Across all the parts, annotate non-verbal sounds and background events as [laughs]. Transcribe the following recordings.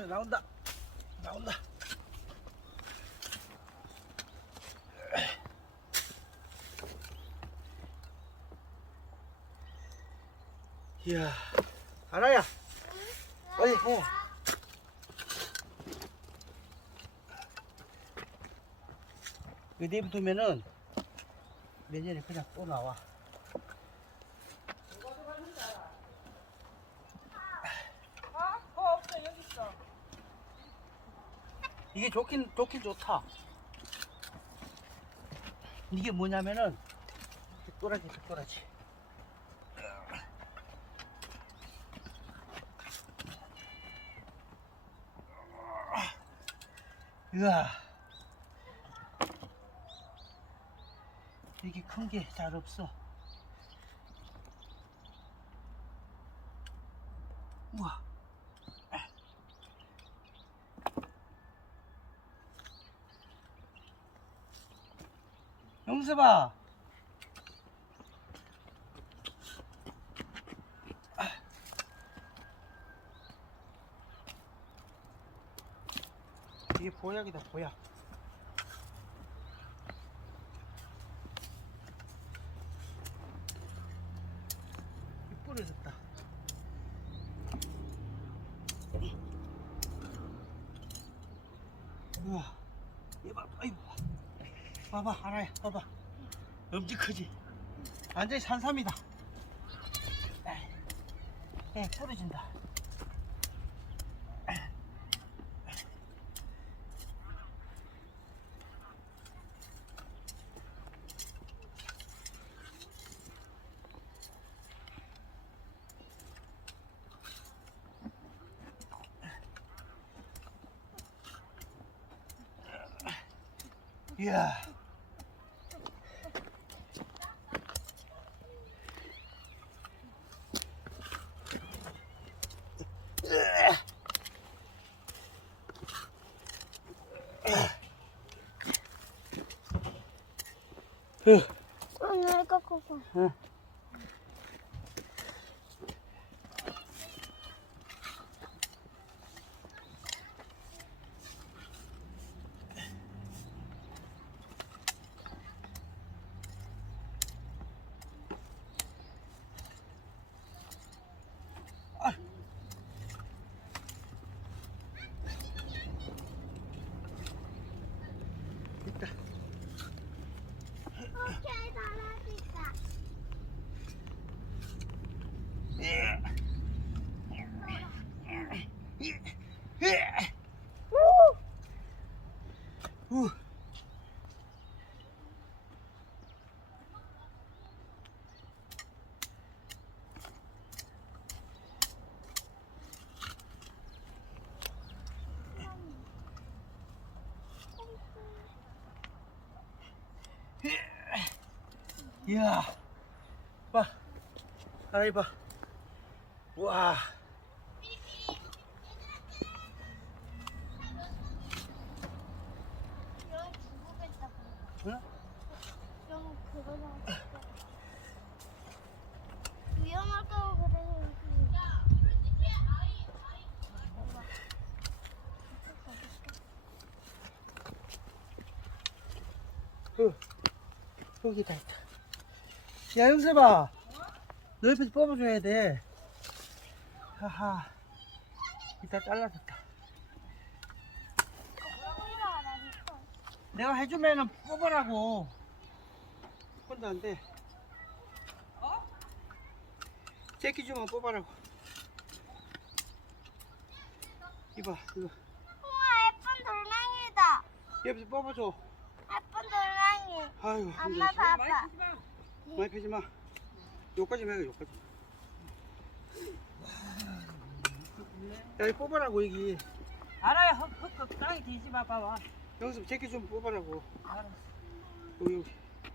안에 나온다. 나온다. 이야, 알아야. 빨리 해. 내부두면은 내년에 그냥 또 나와. 아, 거 없어 여기 있어. 이게 좋긴 좋긴 좋다. 이게 뭐냐면은 또라지 또라지. 으아. 이게 큰 게 잘 없어. 우와. 영수봐. 이게 보약이다 보약. 이 부러졌다. 우와, 이봐, 아이고. 봐봐, 하나야, 봐봐. 엄지 크지? 완전히 산삼이다. 에, 부러진다. 이야. 으, 오늘 거꾸로. 응. 있다. 오케이, 잘하겠다. 우. 이야, 봐, 아이 봐, 와, 영 죽겠다. 응? 영 그거 나. 위험할까봐 그래서 여기. 여기다 있다. 야, 영세봐, 너 옆에서 뽑아줘야 돼. 하하, 이따 잘라졌다. 내가 해주면은 뽑으라고. 혼자 안 돼. 어? 새끼 주면 뽑아라고. 이봐, 이거. 우와, 예쁜 돌멩이다. 옆에서 뽑아줘. 예쁜 돌멩이. 아이고, 엄마 힘들어. 봐봐. 많이 치지 마. 요까지만 해, 요까지. 야, 이거 뽑아라고, 여기. 알아야 흙흙 땅에 뒤지 마 봐봐. 여기서 새끼 좀 뽑아라고. 알았어. 여기, 여기.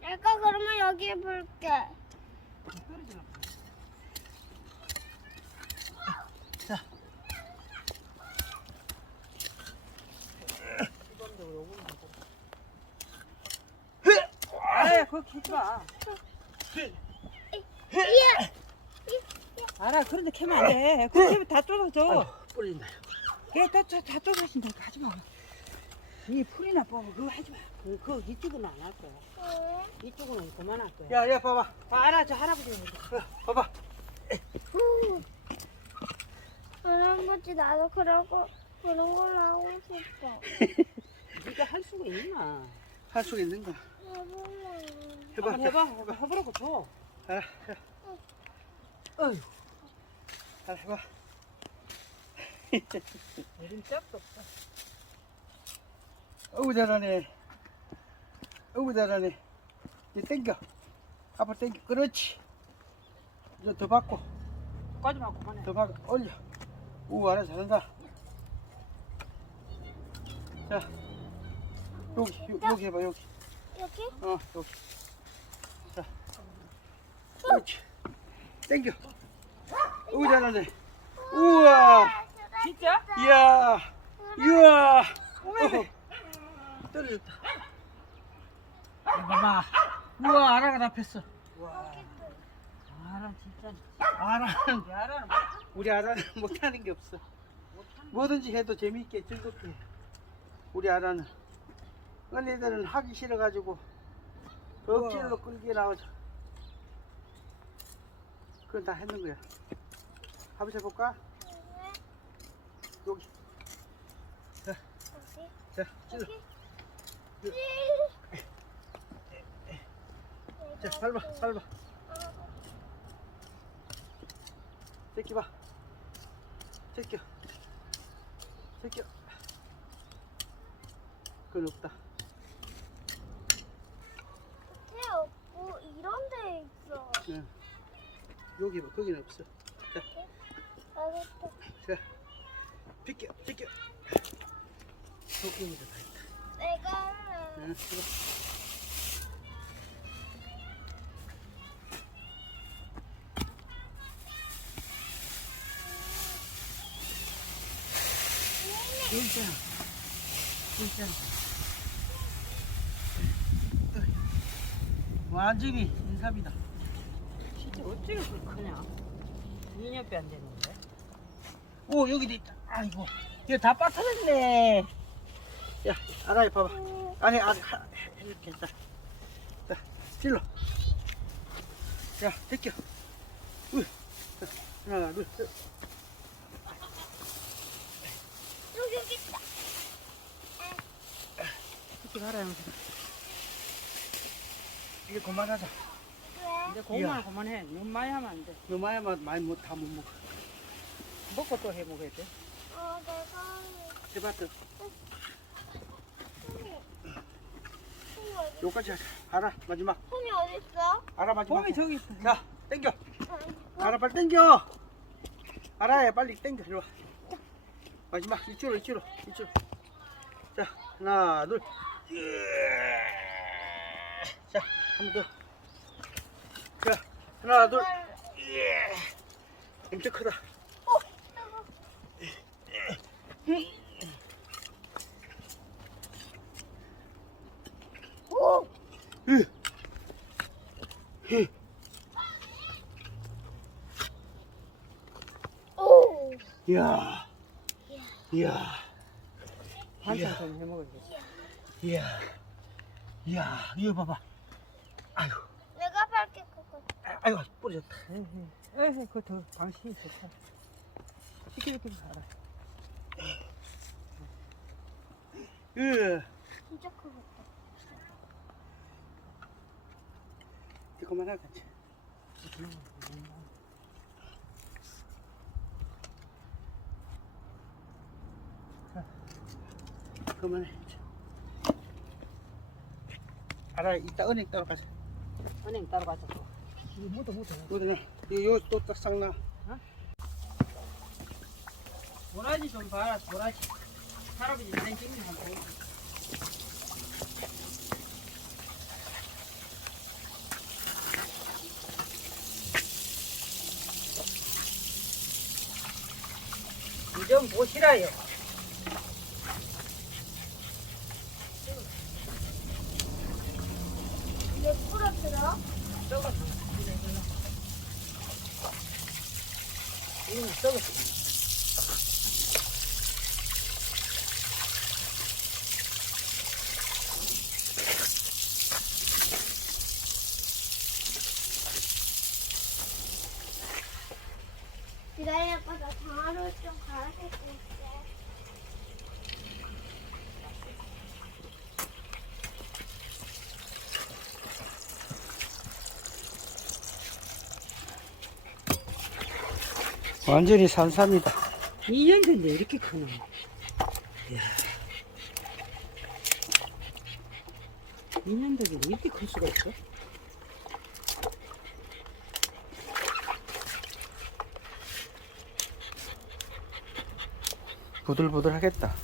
내가 그러면 여기 볼게. 떨어지라. 자. 알아야 그거 캐지 마. 예. 알아 그런데 캐면 안 돼. 그거 캐면 다. 아이고, 뿌린다. 걔다다 쪼개신다니까 하지 마. 이 풀이나 뽑아 그거 하지 마. 그, 그 이쪽은 안 할 거야. 응. 이쪽은 그만할 거야. 야, 야, 봐봐. 아, 알아 저 할아버지. 야, 봐봐. 할아버지 나도 그러고 그런 걸로 하고 싶어. [laughs] 네가 할 수가 있나? 할 수 있는 거. 해볼래. 해봐. 한번 해봐. 해봐. 해보라고 줘. 아, 어휴. 아, 해봐. [laughs] 이름 짝도 없어. 어우, 잘하네. 어우, 잘하네. 이제 땡겨. 앞으로 땡겨. 그렇지. 이제 더 받고, 까지 마 그만해. 더 받고, 올려. 우, 알아, 잘한다. 자, 여기, 요, 여기 해봐, 여기. 여기? 어, 여기. 자, 그렇지. 땡겨. 어우, 잘하네. 우와. 진짜? 이야, 이야. 어허. 떨어졌다. 봐봐. 우와, 아라가. 와. 알아 진짜. 아라는, 우리 알아는 우리 아라는 못하는 게 없어. 뭐든지 해도 재미있게 즐겁게. 우리 아라는. 언니들은 하기 싫어가지고 억지로 끌게 나오죠. 그건 다 했는 거야. 한번 해볼까? 여기. 자? 자, 찔러. 자, 밟아, 밟아. 제끼 봐. 제껴. 제껴. 그건 없다. 끝에 없고 이런 데 있어. 응. 여기 봐, 거기는 없어. 자. 자, 비껴, 비껴. 도끼보다 다 있다. 내가. 응, 이거. 여기 있잖아. 여기 있잖아. 완전히 인삼이다. 그렇게 크냐? 2년배 안 되는데. 오 여기도 있다. 아이고 이거 다 빠뜨렸네. 야 알아요 봐봐. 안에 안에 하- 이렇게 자, 자 찔러. 야 제껴. 으, 자, 하나 둘 셋. 여기 여기 있다. 그렇게 알아요. 이제 그만하자. 왜? 이제 그만 그만해. 너무 많이 하면 안 돼. 너 마야만 많이 못 다 못 먹어. 먹고 또해 먹어야 돼. 어 내가. 해봤어. 요까지 하자. 알아 마지막. 홈이 어디 있어? 알아 마지막. 봄이 저기 있어. 자 땡겨. 응. 알아 빨리 땡겨. 알아야 빨리 땡겨. 이리 와. 마지막 이쪽으로 이쪽으로 이쪽으로. 자 하나 둘. 자 한 번 더. 자 하나 둘. 엄청 크다. 어, 오. 으. 으. 오. 이야. 이야. 반찬 좀 해 먹어야 돼. 이야. 이야. 이거 봐봐. 아유. 내가 밝게 그거. 아, 아유 부러졌다. 에이, 그거 더 방식이 좋다. 시키시키 알아. 으. 진짜 크겠다. 이제 그만 하자. 자, 그만해. 알아, 이따 은행 따러 가자. 은행 따로 또. 이거 묻어 묻어. 어디네? 이거 또딱 쌍나. 도라지 좀 봐라 도라지. 할아버지 사진 찍는 거 한번 보고. 이좀 보시라요. 내 부러뜨려? 썩었어. 이거는 썩었어. 완전히 산삼이다. 2년 된데 이렇게 크나. 이야. 2년 된데 이렇게 클 수가 있어? 부들부들 하겠다.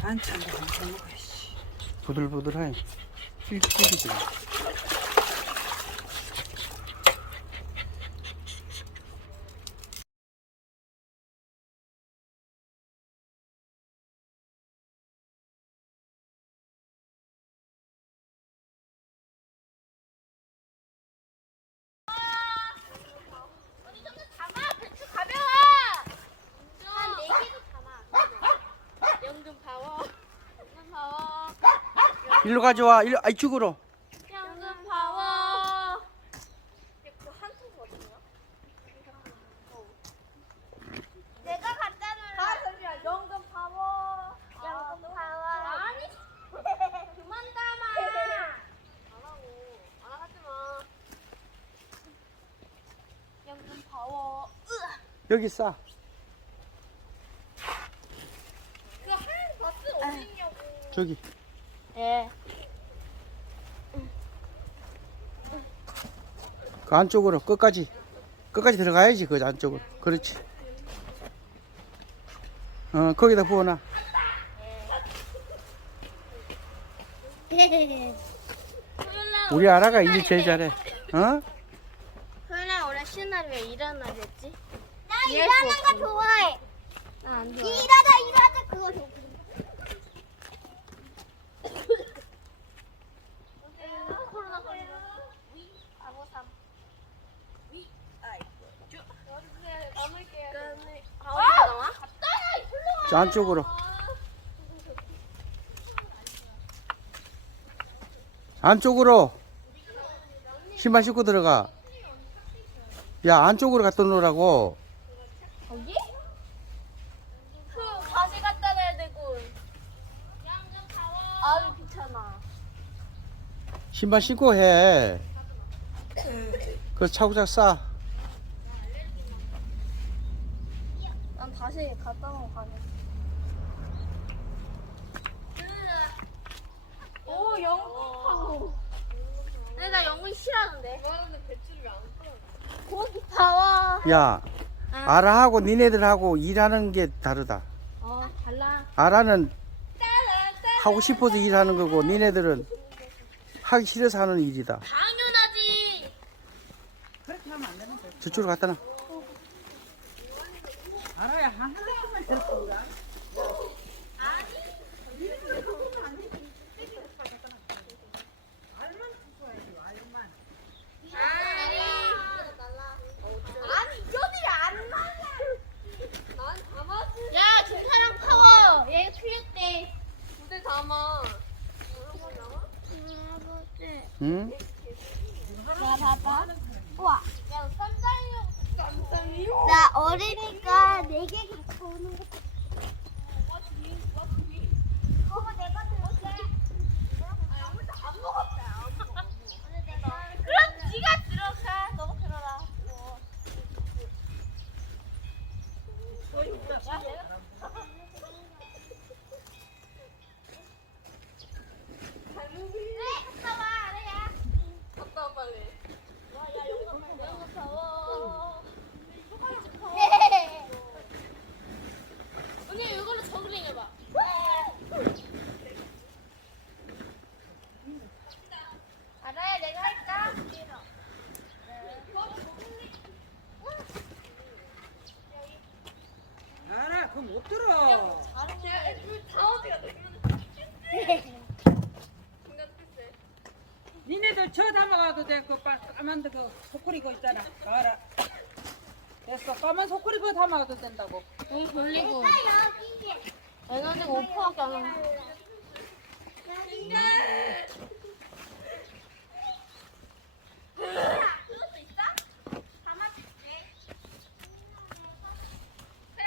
반찬도 한참 먹어야지. 부들부들하니. 찔찔이지. 언니 좀더 담아. 배추 가벼워. 한네 개도 담아. 영좀 파워. 영좀 파워. 일로 가져와. 일로, 아이, 죽으로. 영좀 파워. 내가 갖다 놓을래. 아. 영금 파워. 영금 파워. 아니. [laughs] 그만 담아. 안 하고. 안 하지 마. 영금 파워. 여기 싸. 그 어디. 저기. 예. 그 안쪽으로 끝까지. 끝까지 들어가야지. 그 안쪽으로. 그렇지. 어, 거기다 부어놔. [laughs] 우리 아라가 일 제일 잘해. 어? 쉬는 날이 왜 이런 날이었지? 나 일하는 거 좋아해. 나안 좋아해. 일하자 일하자 그거 좋아. 코로나 걸리고. 아보삼. 위. 아이고. 남을게요. 어디가 나와? 저 안쪽으로. 안쪽으로. 신발 신고 들어가. 야, 안쪽으로 갖다 놓으라고. 거기? 그 다시 갖다 놔야 되고. 아유 귀찮아. 신발 신고 해. 그 차고작 싸. 난 다시 갖다 놓고 가네. 오 영국파고. 근데 나 영국 싫어하는데. 좋아하는데 배추를 왜안 써? 고기 파워. 야, 아라하고 니네들하고 일하는 게 다르다. 어 달라. 아라는 하고 싶어서 일하는 거고, 니네들은 하기 싫어서 하는 일이다. 당연하지. 그렇게 하면 안 되는데. 저쪽으로 갖다 놔. 알아야 한 하나만 될 건가? 아니 이거들이 안 맞아. 난다 맞지. 야 김사랑 파워. 얘 틀렸대. 무대 담아. 응? 야 봐봐. 우와. 야 쌈장이요. 쌈장이요. 나 어리니까 네개 갖고 오는 거 내가 들었어. 아 아무도 안 먹었다. 안 먹어. 그럼 네가 들어가. 너가 들어라. 어. 야, 내가 네, 갔다 와, 아래야. 갔다 와, 빨리. 야, 야, 영감 빨리. 영감 파워. 네. 언니, 이걸로 저글링 해봐. 알아야 내가 할까? 알아, 그거 못 들어. [laughs] 니네들 저 담아가도 돼. 그 빠- 까만 그 소쿠리 거 있잖아. 알아. 됐어. 까만 소쿠리 그거 담아가도 된다고. 여기 돌리고. 에너지가 5%밖에 안 남아. 그것도 있어? 담아줄게. 그래.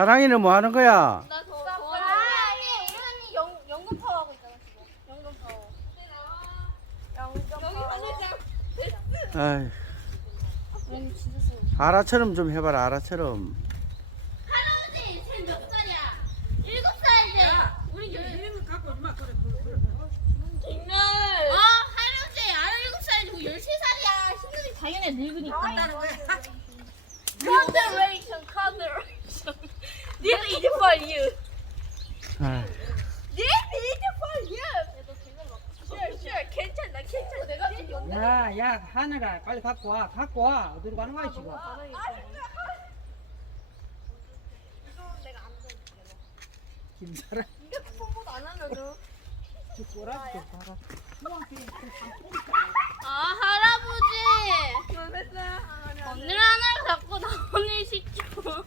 사랑이는 뭐 하는 거야? 나 더, 더 아니, 우리 언니 연, 연금 파워 하고 있잖아, 지금. 연금 파워. 연금 파워. 아이, 진짜. 아라처럼 좀 해봐라, 아라처럼. 할아버지, 쟤몇 살이야? 일곱 살이지? 우리 마. 그래. 정말. 어, 할아버지, 아라 일곱 살이고 열세 살이야. 신경이 당연히 늙으니까. Consideration, consideration. This is for you. 아이, This is for you. Sure, sure. 괜찮아, 괜찮아. 내가 야, 야, 하늘아, 빨리 갖고 와. 갖고 와. 어디로 가는 거야, 지금? 김사라. 저 꼬라지 좀 봐라. 아 할아버지 언니를 하나를 갖고 나오는 시켜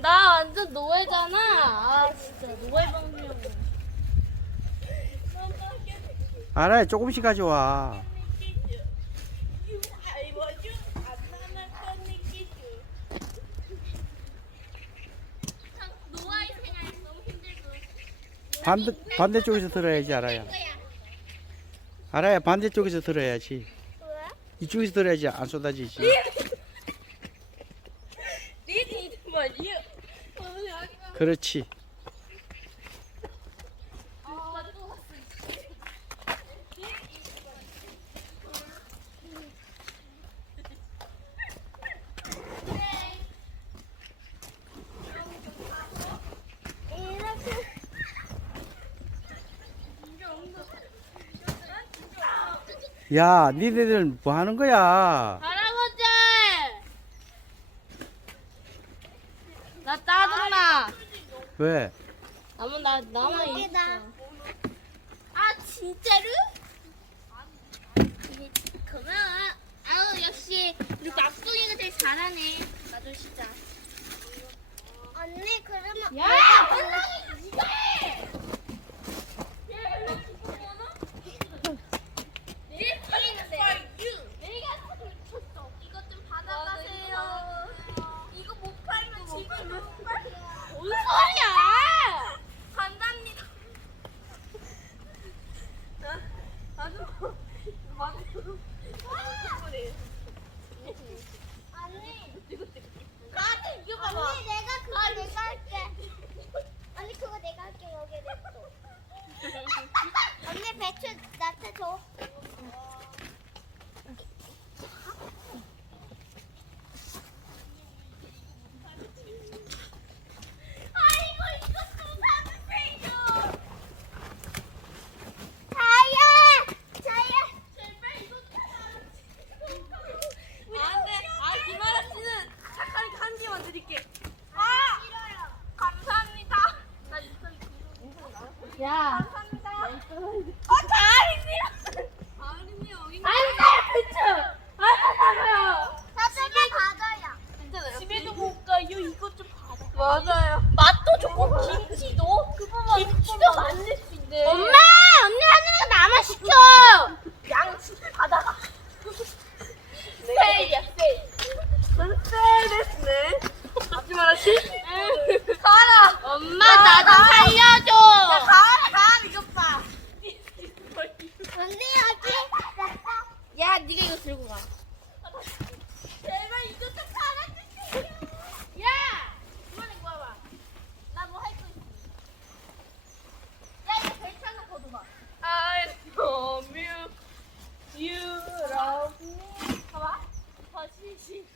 나 완전 노예잖아 아 진짜 노예 방송이야 아라야, 조금씩 가져와. 노아의 생활 너무 힘들고 반대, 반대쪽에서 들어야지, 아라야. 아라야, 반대쪽에서 들어야지. 왜? 이쪽에서 들어야지, 안 쏟아지지. [laughs] This is for you 그렇지. 야, 니네들 뭐 하는 거야? 할아버지! 나 짜증나. 왜? 나만 나 나만 있어. 아 진짜로? 고마워. 아우 역시 우리 막둥이가 제일 잘하네. 나도 진짜. 언니 그러면 야 연락이 네가 해. 얘 연락 주고 뭐나? 내가 쳤어. 이것 좀 받아가세요. 이거 못 팔면 지금 못 팔. 뭔 소리야? 간답니다. 아주 아니 가드 이거 봐봐. 언니 내가 그거 내가 할게. 언니 그거 내가 할게 여기 냅둬. 언니 배추 나한테 줘. 아이고 이거 좀 받으세요. 자야, 자야, 제발 이거 안돼. 아 김아라 씨는 착한 한개만 드릴게. 아, 싫어요. 감사합니다. 나 이거 야. 야, 네가 이거 들고 가. 제발 이거 좀 사라지세요. 야, 이번에 뭐 봐. 나 뭐 할 거 있어. 야, 이거 괜찮아 거두마. I love you. You love me. 봐봐. 버시시.